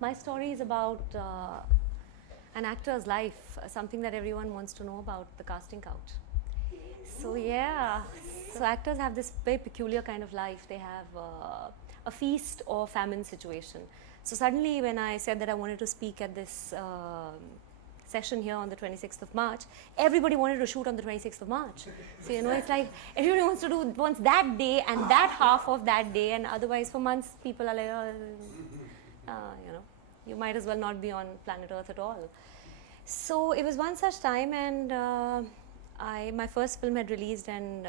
My story is about an actor's life, something that everyone wants to know about, the casting couch. So yeah, so actors have this very peculiar kind of life. They have a feast or famine situation. So suddenly when I said that I wanted to speak at this session here on the 26th of March, everybody wanted to shoot on the 26th of March. So it's like everybody wants that day and that half of that day, and otherwise for months people are like, you might as well not be on planet Earth at all. So it was one such time, and my first film had released and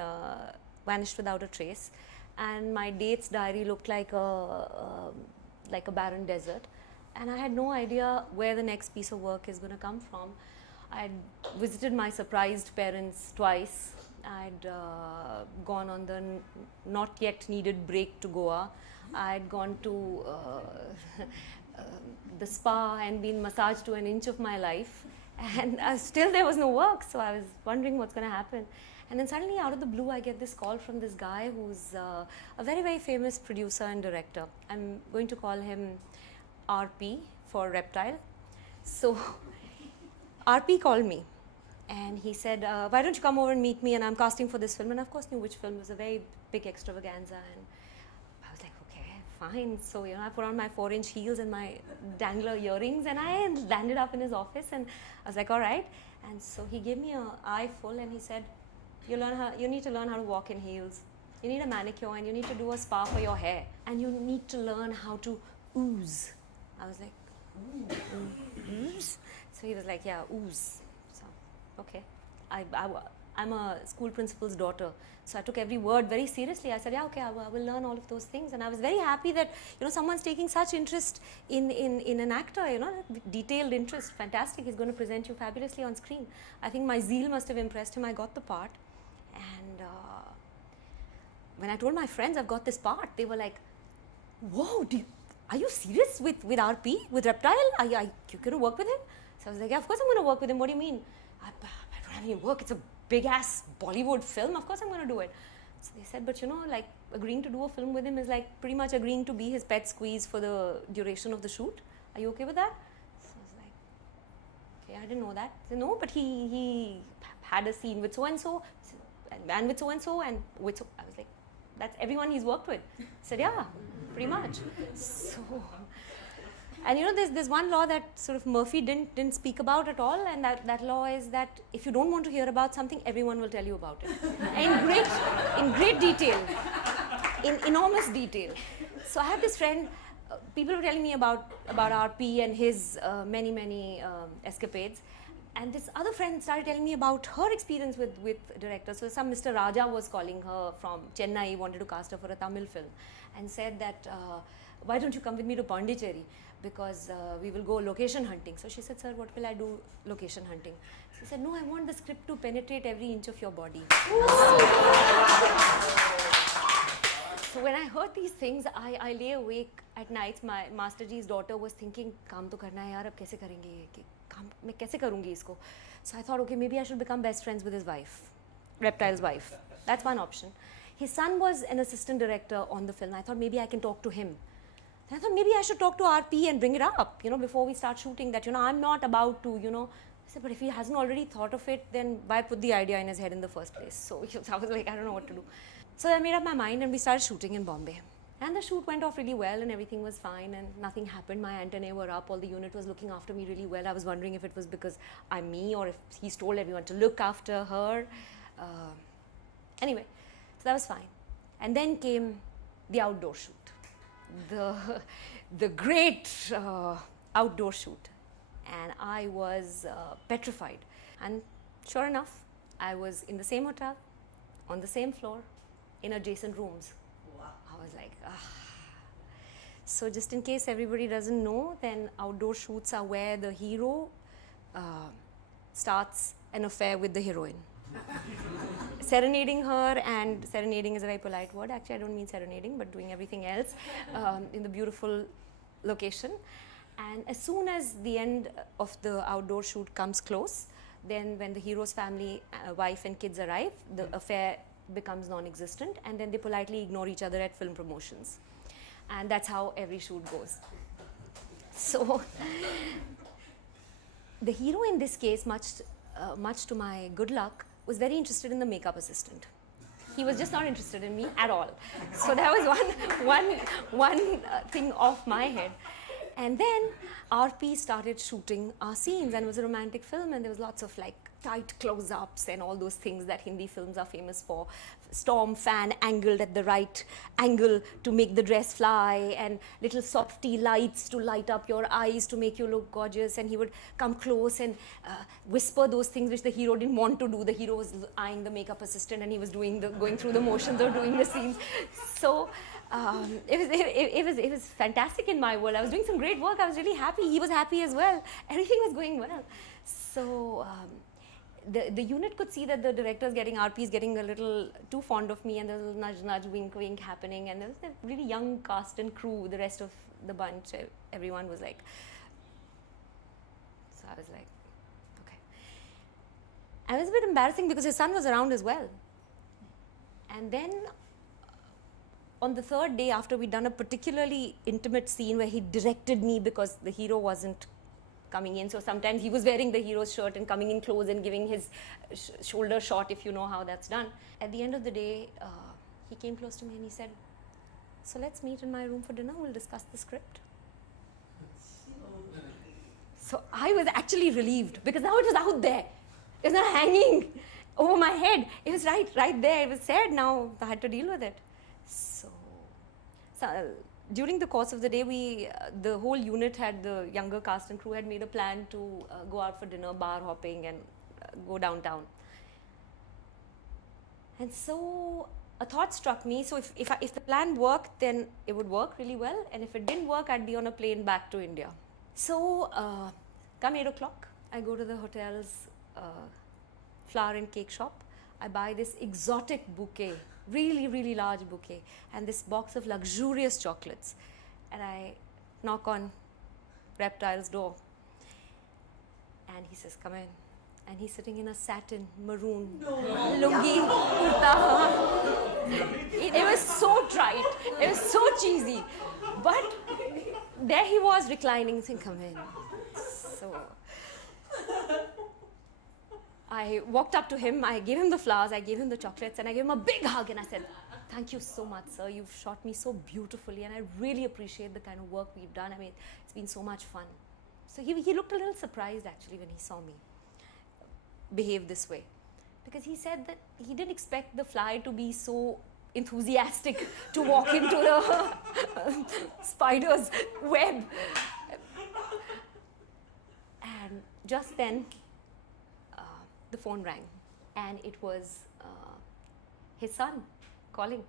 vanished without a trace, and my dates diary looked like a barren desert, and I had no idea where the next piece of work is going to come from. I had visited my surprised parents twice. I'd gone on the not yet needed break to Goa. I'd gone to the spa and been massaged to an inch of my life, and still there was no work. So I was wondering what's going to happen. And then suddenly, out of the blue, I get this call from this guy who's a very, very famous producer and director. I'm going to call him RP for Reptile. So RP called me and he said, why don't you come over and meet me, and I'm casting for this film. And of course knew which film. It was a very big extravaganza, and I was like, okay, fine. So I put on my 4-inch heels and my dangler earrings, and I landed up in his office, and I was like, all right. And so he gave me an eye full, and he said, you need to learn how to walk in heels, you need a manicure, and you need to do a spa for your hair, and you need to learn how to ooze. I was like, ooze? So he was like, yeah, ooze. So, okay. I'm a school principal's daughter, so I took every word very seriously. I said, yeah, okay, I will learn all of those things. And I was very happy that someone's taking such interest in an actor, detailed interest. Fantastic, he's going to present you fabulously on screen. I think my zeal must have impressed him. I got the part, and when I told my friends I've got this part, they were like, whoa, are you serious with RP, with Reptile? Are you going to work with him? So I was like, yeah, of course I'm going to work with him. What do you mean? I don't have any work. It's a big ass Bollywood film. Of course I'm going to do it. So they said, but like agreeing to do a film with him is like pretty much agreeing to be his pet squeeze for the duration of the shoot. Are you okay with that? So I was like, okay, I didn't know that. I said, no, but he had a scene with so-and-so, and with so-and-so, and with so. I was like, that's everyone he's worked with. I said, yeah, pretty much. So, and there's one law that sort of Murphy didn't speak about at all, and that law is that if you don't want to hear about something, everyone will tell you about it in great detail, in enormous detail. So I had this friend. People were telling me about RP and his many escapades. And this other friend started telling me about her experience with directors. So some Mr. Raja was calling her from Chennai, wanted to cast her for a Tamil film, and said that, why don't you come with me to Pondicherry, because we will go location hunting. So she said, sir, what will I do location hunting? She said, no, I want the script to penetrate every inch of your body. So when I heard these things, I lay awake at nights. My Master Ji's daughter was thinking, काम तो करना है यार, अब कैसे करेंगे ये? काम मैं कैसे करूँगी इसको? So I thought, okay, maybe I should become best friends with his wife, Reptile's wife. That's one option. His son was an assistant director on the film. I thought maybe I can talk to him. Then I thought maybe I should talk to RP and bring it up, before we start shooting, that, I'm not about to, I said, but if he hasn't already thought of it, then why put the idea in his head in the first place? So I was like, I don't know what to do. So I made up my mind, and we started shooting in Bombay. And the shoot went off really well, and everything was fine, and nothing happened. My antennae were up, all the unit was looking after me really well. I was wondering if it was because I'm me, or if he's told everyone to look after her. Anyway, so that was fine. And then came the outdoor shoot. The great outdoor shoot. And I was petrified. And sure enough, I was in the same hotel, on the same floor, in adjacent rooms. Wow. I was like, ah. So just in case everybody doesn't know, then outdoor shoots are where the hero starts an affair with the heroine. Serenading her, and serenading is a very polite word. Actually, I don't mean serenading, but doing everything else in the beautiful location. And as soon as the end of the outdoor shoot comes close, then when the hero's family, wife and kids arrive, the affair becomes non-existent, and then they politely ignore each other at film promotions. And that's how every shoot goes. So the hero in this case, much to my good luck, was very interested in the makeup assistant. He was just not interested in me at all. So that was one thing off my head. And then RP started shooting our scenes, and it was a romantic film, and there was lots of like tight close-ups and all those things that Hindi films are famous for. Storm fan angled at the right angle to make the dress fly, and little softy lights to light up your eyes to make you look gorgeous. And he would come close and whisper those things which the hero didn't want to do. The hero was eyeing the makeup assistant, and he was going through the motions of doing the scenes. So it was fantastic in my world. I was doing some great work. I was really happy. He was happy as well. Everything was going well. So the unit could see that the director's RP's getting a little too fond of me, and there was a nudge, nudge, wink, wink happening. And there was a really young cast and crew, the rest of the bunch. Everyone was like, so I was like, okay. And it was a bit embarrassing because his son was around as well. And then on the third day, after we'd done a particularly intimate scene where he directed me because the hero wasn't coming in, so sometimes he was wearing the hero's shirt and coming in close and giving his shoulder shot, if you know how that's done. At the end of the day, he came close to me and he said, so let's meet in my room for dinner, we'll discuss the script. So I was actually relieved because now it was out there. It was not hanging over my head. It was right there. It was said. Now I had to deal with it. So during the course of the day, the whole unit the younger cast and crew had made a plan to go out for dinner, bar hopping, and go downtown. And so a thought struck me. So if the plan worked, then it would work really well. And if it didn't work, I'd be on a plane back to India. So come 8 o'clock, I go to the hotel's flower and cake shop. I buy this exotic bouquet, really, really large bouquet, and this box of luxurious chocolates. And I knock on Reptile's door. And he says, come in. And he's sitting in a satin maroon lungi kurta. It was so trite. It was so cheesy. But there he was reclining, saying, come in. So I walked up to him, I gave him the flowers, I gave him the chocolates, and I gave him a big hug, and I said, thank you so much, sir. You've shot me so beautifully, and I really appreciate the kind of work we've done. I mean, it's been so much fun. So he looked a little surprised, actually, when he saw me behave this way. Because he said that he didn't expect the fly to be so enthusiastic to walk into the spider's web. And just then, the phone rang, and it was his son calling.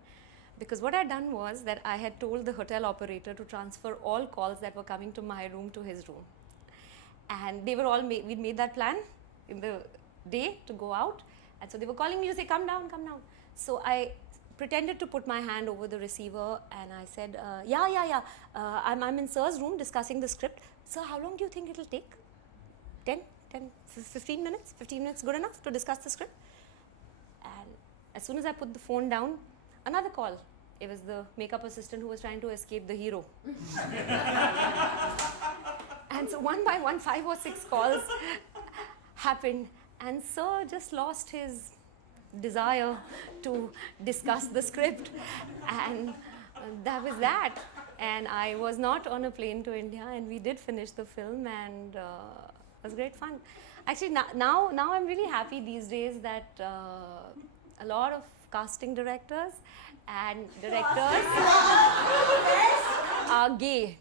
Because what I'd done was that I had told the hotel operator to transfer all calls that were coming to my room to his room. And they were all we'd made that plan in the day to go out. And so they were calling me to say, come down, come down. So I pretended to put my hand over the receiver, and I said, yeah. I'm in sir's room discussing the script. Sir, how long do you think it'll take? 15 minutes? 15 minutes good enough to discuss the script? And as soon as I put the phone down, another call. It was the makeup assistant who was trying to escape the hero. And so one by one, 5 or 6 calls happened, and Sir just lost his desire to discuss the script, and that was that. And I was not on a plane to India, and we did finish the film, and it was great fun. Actually, now I'm really happy these days that a lot of casting directors and directors are gay.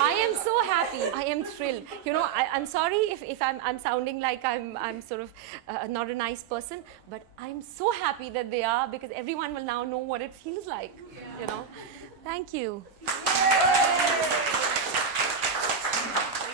I am so happy. I am thrilled. You know, I'm sorry if I'm sounding like I'm sort of not a nice person, but I'm so happy that they are, because everyone will now know what it feels like. You know. Thank you.